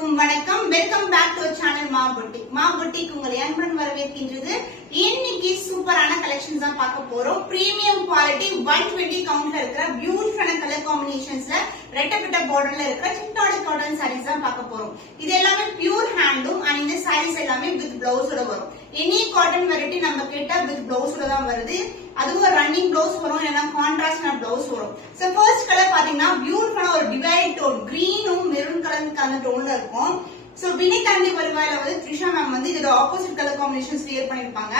அனைவருக்கும் வணக்கம். Welcome back to channel மா புட்டிக் உங்களை அன்புடன் வரவேற்கின்றது. இன்னைக்கு சூப்பரான கலெக்ஷன்ஸ் தான் பார்க்க போறோம். பிரீமியம் குவாலிட்டி 120 கவுண்ட்ல இருக்கிற பியூட்டிஃபுல்லான கலர் காம்பினேஷன்ஸ்ல ரெட்டப்பட்ட பார்டர்ல இருக்கிற சின்னோட காட்டன் சாரீஸ் தான் பார்க்க போறோம். இது எல்லாமே பியூர் ஹேண்ட்லூம் அண்ட் இந்த சாரீஸ் எல்லாமே வித் பிளவுஸோட வரும். எனி காட்டன் வெரைட்டி நம்ம கிட்ட வித் பிளவுஸோட தான் வருது. அதுவும் ரன்னிங் பிளவுஸ் வரும், இல்லைன்னா கான்ட்ராஸ்டான பிளவுஸ் வரும். சோ ஃபர்ஸ்ட் கலர் பாத்தீங்கன்னா பியூட்டிஃபுல்லான ஒரு டிவைட் டோன் கிரீனும் மெரூன் கலர் டோன்ல இருக்கும். சோ வினிதாண்டி வருவாயில வந்து த்ரிஷா மேம் வந்து இதோட ஆப்போசிட் கலர் காம்பினேஷன்ஸ் கிரியேட் பண்ணிருப்பாங்க.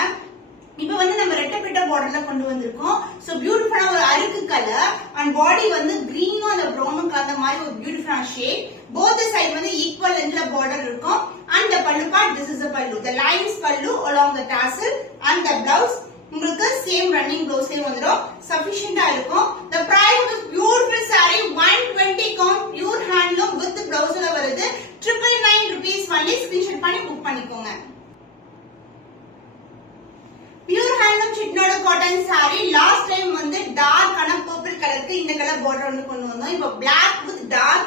இப்ப வந்து நம்ம ரெட்டப்பட்ட பார்டர்ல கொண்டு வந்திருக்கோம். சோ பியூட்டிஃபுல்லா ஒரு அழுக்கு கலர் அண்ட் பாடி வந்து கிரீனும் அந்த ப்ரௌனும் கலந்த மாதிரி ஒரு பியூட்டிஃபுல்லான ஷேட். போத் சைடு வந்து ஈக்குவல் லென்த்ல பார்டர் இருக்கும். And the pallu part, this is the pallu. The lines pallu along the tassel and the blouse உங்களுக்கு சேம் ரன்னிங் ப்ளவுஸ்லயே வந்துரும். சஃபிஷியன்ட்டா இருக்கும். The price of this beautiful saree 120 count pure handloom with blouse-ல வருது. 999 rupees only. Screenshot பண்ணி book பண்ணிக்கோங்க. Pure handloom சிட்னோட cotton saree last time வந்து டார்க்கான purple கலருக்கு இந்த கலர் பார்டர் வந்து கொண்டு வந்தோம். இப்போ Black with dark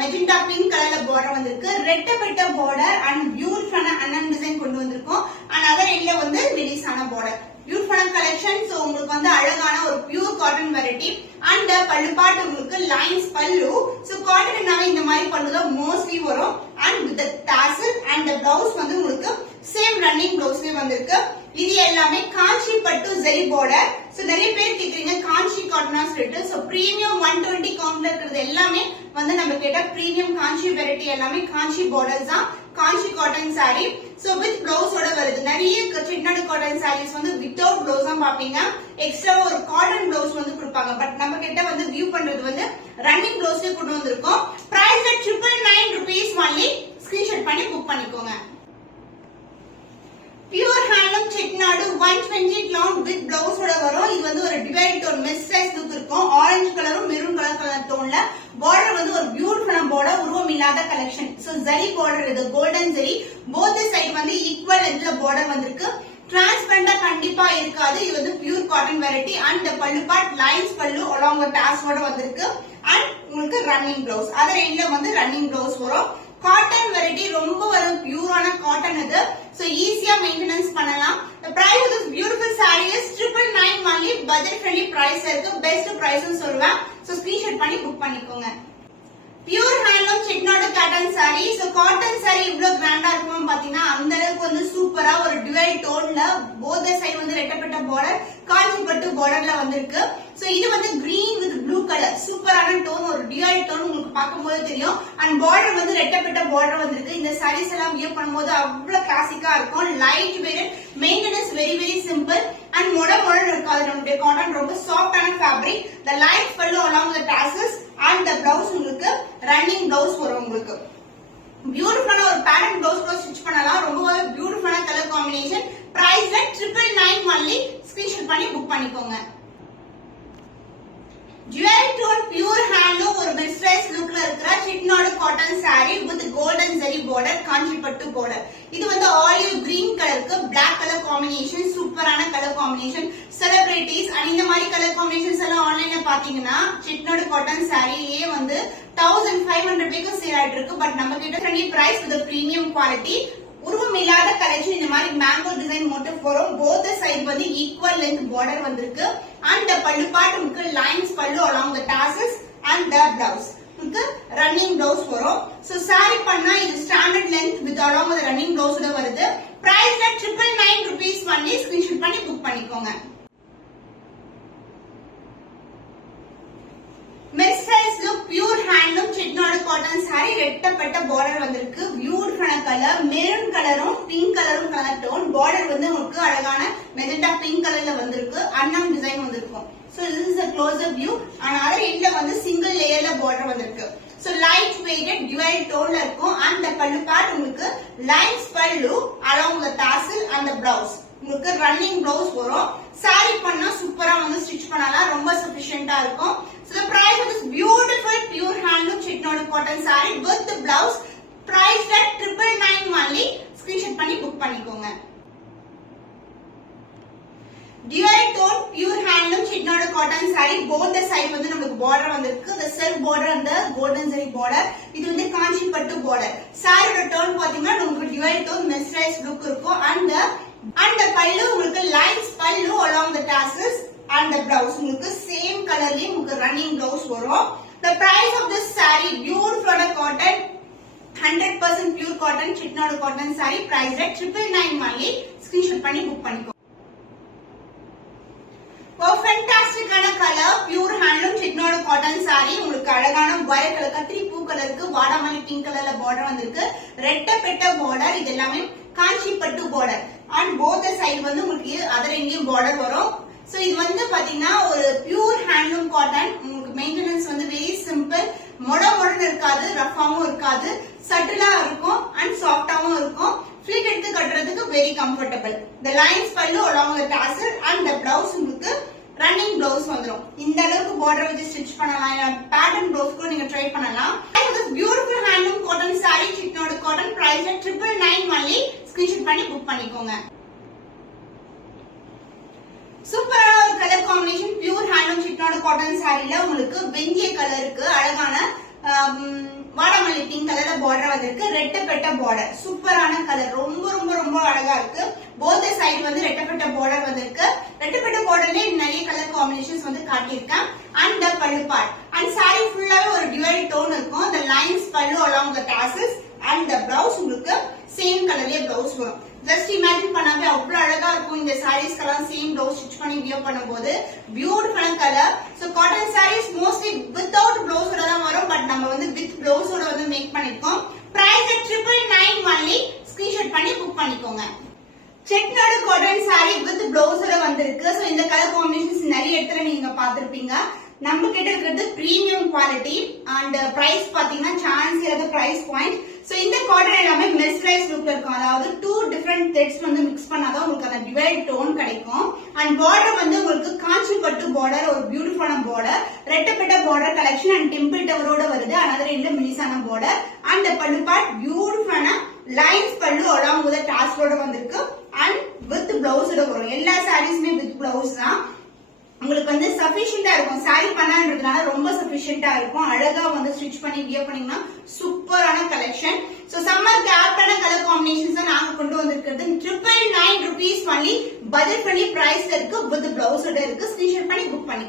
magenta pink கலர்ல பார்டர் வந்திருக்கு. ரெட்டப்பட்ட பார்டர் அண்ட் பியூட்டிஃபுல்லான அண்ணன் டிசைன் கொண்டு வந்திருக்கோம். அண்ட் அதர் எண்ட்ல வந்து ரிலீஸ் ஆன பார்டர். பியூட்டிஃபுல்லான கலெக்ஷன். சோ உங்களுக்கு வந்து அழகான ஒரு pure cotton variety. And pallu part உங்களுக்கு லைன்ஸ் பல்லு. சோ காட்டன்னாவே இந்த மாதிரி பல்லு தான் மோஸ்ட்லி வரும். And with tassel and blouse வந்து உங்களுக்கு சேம் ரன்னிங் பிளவுஸ்லயே வந்திருக்கு. இது எல்லாமே காஞ்சி பட்டு ஜெரி பார்டர். சோ நிறைய பேர் கேக்குறீங்க காஞ்சி காட்டனா சொல்லிட்டு. சோ பிரீமியம் 120 கவுண்ட்ல இருக்கிறது எல்லாமே வந்து நம்ம கேட்ட பிரீமியம் காஞ்சி வெரைட்டி எல்லாமே காஞ்சி பார்டர்ஸ் தான். காஞ்சி காட்டன் சாரி. சோ வித் பிளவுஸோட வருது. நிறைய சின்னோட காட்டன் சாரீஸ் வந்து வித்தவுட் பிளவுஸ் தான் பாப்பீங்க. எக்ஸ்ட்ரா ஒரு காட்டன் பிளவுஸ் வந்து கொடுப்பாங்க. பட் நம்ம கிட்ட வந்து வியூ பண்றது வந்து ரன்னிங் பிளவுஸ்லயே கொண்டு வந்திருக்கோம். Price 999 rupees only. ஸ்கிரீன்ஷாட் பண்ணி புக் பண்ணிக்கோங்க. பியூர் ஹேண்ட்லூம் செட்டிநாடு 120 கிளவுண்ட் வித் பிளவுஸோட வரும். இது வந்து ஒரு டிவைட் டோன் மிஸ்லைஸ் லுக் இருக்கும். ஆரஞ்சு கலரும் மெரூன் கலர் டோன்ல பார்டர் வந்து ஒரு பியூட்டிஃபுல்லான பார்டர், உருவம் இல்லாத கலெக்ஷன். சோ ஜரி பார்டர், இது கோல்டன் ஜரி. போத் சைடு வந்து ஈக்குவல் லென்த்ல பார்டர் வந்திருக்கு. டிரான்ஸ்பரண்டா கண்டிப்பா இருக்காது. இது வந்து pure cotton variety. And pallu part lines pallu along with டாஸோட வந்திருக்கு. அண்ட் உங்களுக்கு ரன்னிங் பிளவுஸ், அதர் எண்ட்ல வந்து ரன்னிங் பிளவுஸ் வரும். காட்டன் வெரைட்டி ரொம்ப வரும், பியூரான காட்டன் இது. சோ ஈஸியா மெயின்டெனன்ஸ் பண்ணலாம். The price of this beautiful saree is 999 only. budget friendly price இருக்கு. பெஸ்ட் பிரைஸ் சொல்லுவேன். சோ ஸ்கிரீன்ஷாட் பண்ணி புக் பண்ணிக்கோங்க. Pure handloom Chettinad cotton sorry. So cotton sorry இவ்வளவு கிராண்டா இருக்கும்னு பாத்தீங்கன்னா அந்த அளவுக்கு வந்து சூப்பரா ஒரு டிவைட் டோன்ல போத் சைடு வந்து ரெட்டப்பட்ட பார்டர், காஞ்சி பட்டு பார்டர்ல வந்திருக்கு. சோ இது வந்து கிரீன் வித் ப்ளூ கலர் சூப்பரான டோன், ஒரு டிவைட் டோன் உங்களுக்கு பார்க்கும்போது தெரியும். அண்ட் பார்டர் வந்து ரெட்டப்பட்ட பார்டர் வந்திருக்கு. இந்த சாரீஸ் எல்லாம் வியர் பண்ணும்போது அவ்வளவு கிளாசிக்கா இருக்கும். Light weight, maintenance very very simple. And மொட இருக்காது. நம்மளுடைய காட்டன் ரொம்ப சாஃப்டான fabric. The light pallu along the tassels and the blouse உங்களுக்கு ரன்னிங் பிளவுஸ் வரும். உங்களுக்கு பியூட்டிஃபுல்லான ஒரு பேட்டர்ன் பிளவுஸ் கூட ஸ்டிச் பண்ணலாம். ரொம்பவே பியூட்டிஃபுல்லான colour combination. Price 999 only. Screenshot பண்ணி புக் பண்ணிக்கோங்க. ஜுவல் டோன் பியூர் ஹேண்ட்லூம் ஒரு மிஸ்லைஸ் லுக்ல இருக்கிற Chettinad cotton sari with golden zari border, Kanchi pattu border. இது வந்து ஆலிவ் கிரீன் கலருக்கு பிளாக் கலர் காம்பினேஷன். சூப்பரான கலர் காம்பினேஷன். செலிபிரிட்டிஸ் அண்ட் இந்த மாதிரி கலர் காம்பினேஷன்ஸ் எல்லாம் ஆன்லைன்ல பாத்தீங்கன்னா சிட்நாடு காட்டன் சாரியே வந்து 1500 ரூபாய்க்கு சேல் ஆயிட்டு இருக்கு. பட் நம்ம கிட்ட friendly price with premium quality. உருவம் இல்லாத கலெக்ஷன். இந்த மாதிரி மேங்கோ டிசைன் மோட்டிவ் வரும். போத் சைடு வந்து ஈக்குவல் லென்த் பார்டர் வந்திருக்கு. அண்ட் பல்லு பார்ட் உங்களுக்கு lines pallu along the tassels and the blouse உங்களுக்கு ரன்னிங் பிளவுஸ் வரும். சோ சாரி பண்ணா இது standard length with along with running பிளவுஸோட வருது. Price 999 rupees only. ஸ்கிரீன்ஷாட் பண்ணி புக் பண்ணிக்கோங்க. மிஸ்லைஸ் look pure handloom Chettinad cotton sari. ரெட்டப்பட்ட பார்டர் வந்திருக்கு. பியூட்டிஃபுல்லான கலர், மெரூன் கலரும் பிங்க் கலரும் கலர் டோன். பார்டர் வந்து உங்களுக்கு அழகான மெஜெண்டா பிங்க் கலர்ல வந்திருக்கு. அன்னம் டிசைன் வந்திருக்கும். So this is a closer view. And other எண்ட்ல வந்து சிங்கிள் லேயர்ல பார்டர் வந்திருக்கு. சோ லைட் வெயிட்டட் டிவைட் டோன்ல இருக்கும். அண்ட் the பல்லு பார்ட் உங்களுக்கு lines pallu along the tassel and the blouse உங்களுக்கு ரன்னிங் பிளவுஸ் வரும். சாரி பண்ணா சூப்பரா வந்து ஸ்டிச் பண்ணலாம். ரொம்ப சஃபிஷியன்ட்டா இருக்கும். So the price of this beautiful pure handloom chittinodu cotton saree with the blouse price at 999 only. screenshot பண்ணி புக் பண்ணிக்கோங்க. dual tone pure handloom chittinodu cotton saree. both the side வந்து நமக்கு border வந்திருக்கு. the self border and the golden zari border. இது வந்து காஞ்சி பட்டு border. சாரியோட turn பாத்தீங்கன்னா உங்களுக்கு டிவைட் டோன் மெஸ்ரைஸ் லுக் இருக்கும். and பல்லு உங்களுக்கு lines pallu along the tassels and the blouse உங்களுக்கு சேம் கலர்லயே உங்களுக்கு ரன்னிங் blouse வரும். The price of this saree beautiful cotton 100% pure cotton chittnod cotton saree price at 999 only. Screenshot பண்ணி book பண்ணிக்கோ. fantastic color pure handloom chittnod cotton saree உங்களுக்கு அழகான wire colour கத்திரி பூ கலருக்கு வாடாமல்லி பிங்க் கலர்ல border வந்திருக்கு. ரெட்டை பெட்ட border இது எல்லாமே காஞ்சி பட்டு border and both the side வந்து உங்களுக்கு அதர் எங்கேயும் border வரும். சோ இது வந்து பாத்தீங்கன்னா ஒரு பியூர் ஹேண்ட்லூம் காட்டன் உங்களுக்கு மெயின்டெனன்ஸ் வந்து வெரி சிம்பிள் மொடன்னு இருக்காது ரஃபாவும் இருக்காது சட்டிலா இருக்கும் அண்ட் சாஃப்டாவும் இருக்கும் ஃபிளிட் எடுத்து கட்டுறதுக்கு வெரி கம்ஃபர்டபிள். the lines பல்லு along the tassel and the blouse உங்களுக்கு ரன்னிங் பிளவுஸ் வந்துரும். இந்த அளவுக்கு border வச்சு ஸ்டிட்ச் பண்ணலாம் பேட்டர்ன் பிளவுஸ் கூட நீங்க ட்ரை பண்ணலாம். this beautiful handloom cotton saree chittnod cotton price at 999 only. Screenshot பண்ணி புக் பண்ணிக்கோங்க. சூப்பரான ஒரு colour combination pure handloom chittnod cotton சாரில உங்களுக்கு வெங்கிய கலருக்கு அழகான வாடாமல்லி பிங்க் கலர்ல பார்டர் வந்திருக்கு. ரெட்டப்பட்ட பார்டர் சூப்பரான கலர் ரொம்ப ரொம்ப ரொம்ப அழகா இருக்கு. போத் சைடு வந்து ரெட்டப்பட்ட பார்டர் வந்திருக்கு. ரெட்டப்பட்ட பார்டர்ல நிறைய கலர் காம்பினேஷன்ஸ் வந்து காட்டியிருக்கேன். அண்ட் த பல்லு பார்ட் அண்ட் சாரி ஃபுல்லாவே ஒரு டிவைட் டோன் இருக்கும். the lines பல்லு along the tassels and the blouse உங்களுக்கு சேம் கலர்லயே blouse வரும். ஜஸ்ட் இமேஜின் பண்ணாவே அவ்வளவு அழகா இருக்கும். இந்த saris colour same blouse stitch பண்ணி வியர் பண்ணும்போது பியூட்டிஃபுல்லான colour. So cotton saris mostly without பிளவுஸோட தான் வரும். பட் நம்ம வந்து வித் பிளவுஸோட வந்து மேக் பண்ணிருக்கோம். Price 999 only. ஸ்கிரீன்ஷாட் பண்ணி புக் பண்ணிக்கோங்க. chittnod cotton saree with பிளவுஸோட வந்திருக்கு. சோ இந்த கலர் காம்பினேஷன்ஸ் நிறைய இடத்துல நீங்க பாத்திருப்பீங்க. நம்ம கிட்ட இருக்கிறது பிரீமியம் குவாலிட்டி அண்ட் பிரைஸ் பாத்தீங்கன்னா சான்ஸ் இல்லாத பிரைஸ் பாயிண்ட். சோ இந்த காட்டன் எல்லாமே மெஸ்ரைஸ் லுக்ல இருக்கும். அதாவது 2 டிஃபரண்ட் த்ரெட்ஸ் வந்து மிக்ஸ் பண்ணாதான் உங்களுக்கு அந்த டிவைட் டோன் கிடைக்கும். அண்ட் பார்டர் வந்து உங்களுக்கு காஞ்சி பட்டு பார்டர் ஒரு பியூட்டிஃபுல்லான பார்டர் ரெட்டப்பட்ட பார்டர் கலெக்ஷன் அண்ட் டெம்பிள் டவரோட வருது. அனதர் எண்ட்ல மினிசான பார்டர் அண்ட் பல்லு பார்ட் பியூட்டிஃபுல்லான லைன்ஸ் பல்லு along with டாஸ்லோட வந்திருக்கு. அண்ட் வித் பிளவுஸோட வரும். எல்லா சாரீஸ்மே வித் பிளவுஸ் தான். உங்களுக்கு வந்து சஃபிஷியன்டா இருக்கும். சாரி பண்ணான்றதுனால ரொம்ப சஃபிஷியன்டா இருக்கும். அழகா வந்து ஸ்டிச் பண்ணி வியர் பண்ணீங்கன்னா சூப்பரான கலெக்ஷன். சோ சம்மருக்கு ஆப்டான கலர் காம்பினேஷன்ஸ் நாங்க கொண்டு வந்திருக்கிறது 999 rupees only. பட்ஜெட் பண்ணி பிரைஸ்ல இருக்கு. வித் பிளவுஸோட இருக்கு. ஸ்கிரீன்ஷாட் பண்ணி புக் பண்ணி